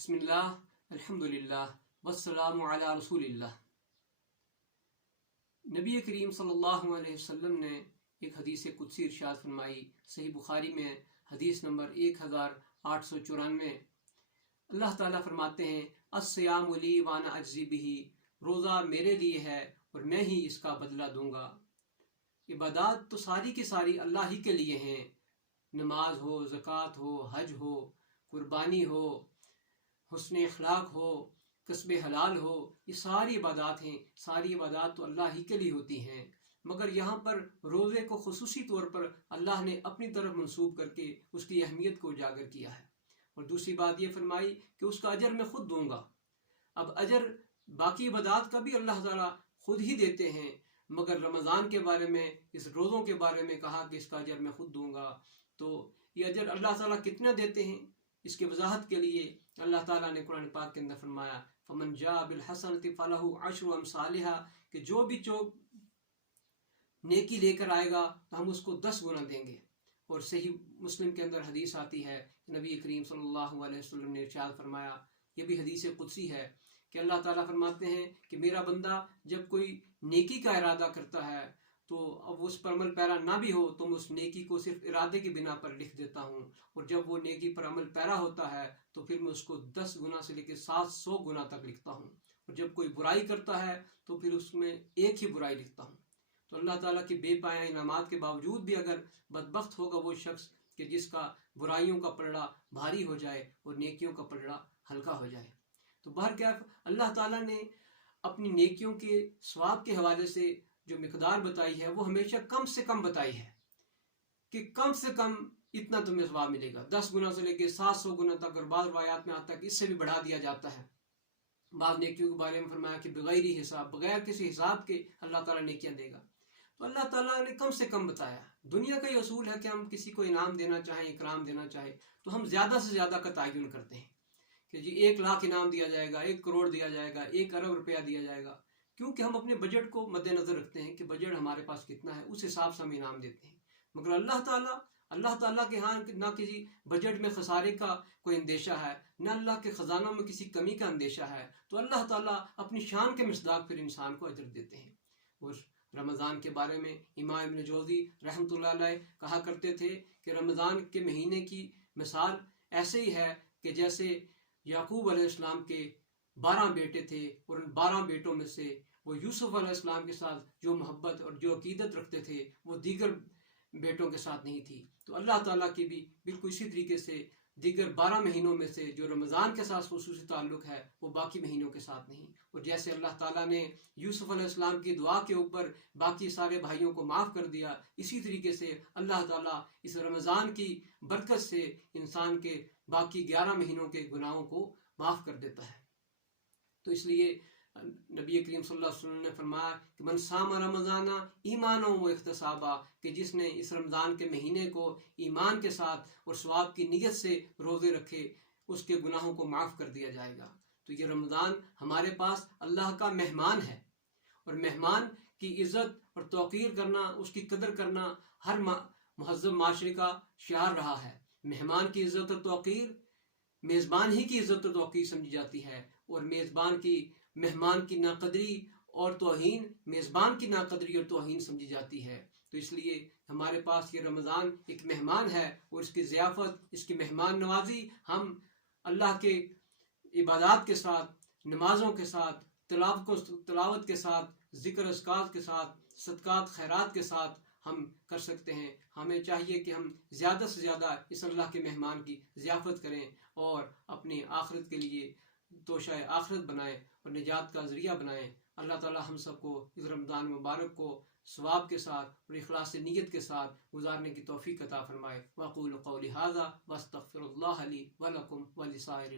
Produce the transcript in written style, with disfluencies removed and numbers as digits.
بسم اللہ الحمدللہ والسلام علی رسول اللہ۔ نبی کریم صلی اللہ علیہ وسلم نے ایک حدیث قدسی ارشاد فرمائی، صحیح بخاری میں حدیث نمبر 1894۔ اللہ تعالیٰ فرماتے ہیں الصیام لی وانا اجزی بہ، روزہ میرے لیے ہے اور میں ہی اس کا بدلہ دوں گا۔ عبادات تو ساری کی ساری اللہ ہی کے لیے ہیں، نماز ہو، زکوٰۃ ہو، حج ہو، قربانی ہو، حسن اخلاق ہو، کسب حلال ہو، یہ ساری عبادات ہیں۔ ساری عبادات تو اللہ ہی کے لیے ہوتی ہیں، مگر یہاں پر روزے کو خصوصی طور پر اللہ نے اپنی طرف منسوب کر کے اس کی اہمیت کو اجاگر کیا ہے۔ اور دوسری بات یہ فرمائی کہ اس کا اجر میں خود دوں گا۔ اب اجر باقی عبادات کا بھی اللہ تعالیٰ خود ہی دیتے ہیں، مگر رمضان کے بارے میں، اس روزوں کے بارے میں کہا کہ اس کا اجر میں خود دوں گا۔ تو یہ اجر اللہ تعالیٰ کتنا دیتے ہیں، اس کی وضاحت کے لیے اللہ تعالیٰ نے قرآن پاک کے اندر فرمایا فمن جاء بالحسنۃ فلہ عشر امثالھا، کہ جو بھی نیکی لے کر آئے گا تو ہم اس کو 10 گنا دیں گے۔ اور صحیح مسلم کے اندر حدیث آتی ہے، نبی کریم صلی اللہ علیہ وسلم نے ارشاد فرمایا، یہ بھی حدیث قدسی ہے کہ اللہ تعالیٰ فرماتے ہیں کہ میرا بندہ جب کوئی نیکی کا ارادہ کرتا ہے تو اب اس پر عمل پیرا نہ بھی ہو تو میں اس نیکی کو صرف ارادے کی بنا پر لکھ دیتا ہوں، اور جب وہ نیکی پر عمل پیرا ہوتا ہے تو پھر میں اس کو 10 گنا سے لے کے 700 گنا تک لکھتا ہوں، اور جب کوئی برائی کرتا ہے تو پھر اس میں ایک ہی برائی لکھتا ہوں۔ تو اللہ تعالیٰ کے بے پایا انعامات کے باوجود بھی اگر بدبخت ہوگا وہ شخص کہ جس کا برائیوں کا پلڑا بھاری ہو جائے اور نیکیوں کا پلڑا ہلکا ہو جائے۔ تو بہرکیف اللہ تعالیٰ نے اپنی نیکیوں کے ثواب کے حوالے سے جو مقدار بتائی ہے وہ ہمیشہ کم سے کم بتائی ہے کہ کم سے کم اتنا تمہیں ثواب ملے گا، 10 گنا سے لے کے 700 گنا تک، اور بعض روایات میں آتا ہے کہ اس سے بھی بڑھا دیا جاتا ہے۔ بعض نیکیوں کے بارے میں فرمایا کہ بغیر حساب، بغیر کسی حساب کے اللہ تعالیٰ نیکیاں دے گا۔ تو اللہ تعالیٰ نے کم سے کم بتایا۔ دنیا کا یہ اصول ہے کہ ہم کسی کو انعام دینا چاہیں، اکرام دینا چاہیں تو ہم زیادہ سے زیادہ کا تعین کرتے ہیں کہ جی 1 لاکھ انعام دیا جائے گا، 1 کروڑ دیا جائے گا، 1 ارب روپیہ دیا جائے گا، کیونکہ ہم اپنے بجٹ کو مد نظر رکھتے ہیں کہ بجٹ ہمارے پاس کتنا ہے، اس حساب سے ہم انعام دیتے ہیں۔ مگر اللہ تعالیٰ کے ہاں نہ کسی بجٹ میں خسارے کا کوئی اندیشہ ہے، نہ اللہ کے خزانوں میں کسی کمی کا اندیشہ ہے، تو اللہ تعالیٰ اپنی شان کے مصداق پھر انسان کو اجر دیتے ہیں۔ اور رمضان کے بارے میں امام ابن جوزی رحمۃ اللہ علیہ کہا کرتے تھے کہ رمضان کے مہینے کی مثال ایسے ہی ہے کہ جیسے یعقوب علیہ السلام کے 12 بیٹے تھے، اور ان 12 بیٹوں میں سے وہ یوسف علیہ السلام کے ساتھ جو محبت اور جو عقیدت رکھتے تھے وہ دیگر بیٹوں کے ساتھ نہیں تھی۔ تو اللہ تعالیٰ کی بھی بالکل اسی طریقے سے دیگر 12 مہینوں میں سے جو رمضان کے ساتھ خصوصی تعلق ہے وہ باقی مہینوں کے ساتھ نہیں۔ اور جیسے اللہ تعالیٰ نے یوسف علیہ السلام کی دعا کے اوپر باقی سارے بھائیوں کو معاف کر دیا، اسی طریقے سے اللہ تعالیٰ اس رمضان کی برکت سے انسان کے باقی 11 مہینوں کے گناہوں کو معاف کر دیتا ہے۔ تو اس لیے نبی کریم صلی اللہ علیہ وسلم نے فرمایا کہ من صام رمضان ایمانا و احتسابا، کہ جس نے اس رمضان کے مہینے کو ایمان کے ساتھ اور ثواب کی نیت سے روزے رکھے اس کے گناہوں کو معاف کر دیا جائے گا۔ تو یہ رمضان ہمارے پاس اللہ کا مہمان ہے، اور مہمان کی عزت اور توقیر کرنا، اس کی قدر کرنا ہر مہذب معاشرے کا شعار رہا ہے۔ مہمان کی عزت اور توقیر میزبان ہی کی عزت اور توقیر سمجھی جاتی ہے، اور مہمان کی ناقدری اور توہین میزبان کی ناقدری اور توہین سمجھی جاتی ہے۔ تو اس لیے ہمارے پاس یہ رمضان ایک مہمان ہے، اور اس کی ضیافت، اس کی مہمان نوازی ہم اللہ کے عبادات کے ساتھ، نمازوں کے ساتھ، تلاوت کے ساتھ، ذکر اذکار کے ساتھ، صدقات خیرات کے ساتھ ہم کر سکتے ہیں۔ ہمیں چاہیے کہ ہم زیادہ سے زیادہ اس اللہ کے مہمان کی ضیافت کریں اور اپنی آخرت کے لیے توشہ آخرت بنائیں اور نجات کا ذریعہ بنائیں۔ اللہ تعالی ہم سب کو اس رمضان مبارک کو ثواب کے ساتھ اور اخلاص نیت کے ساتھ گزارنے کی توفیق عطا فرمائے۔ واقول قولی ھذا واستغفر اللہ لی ولکم ولسائر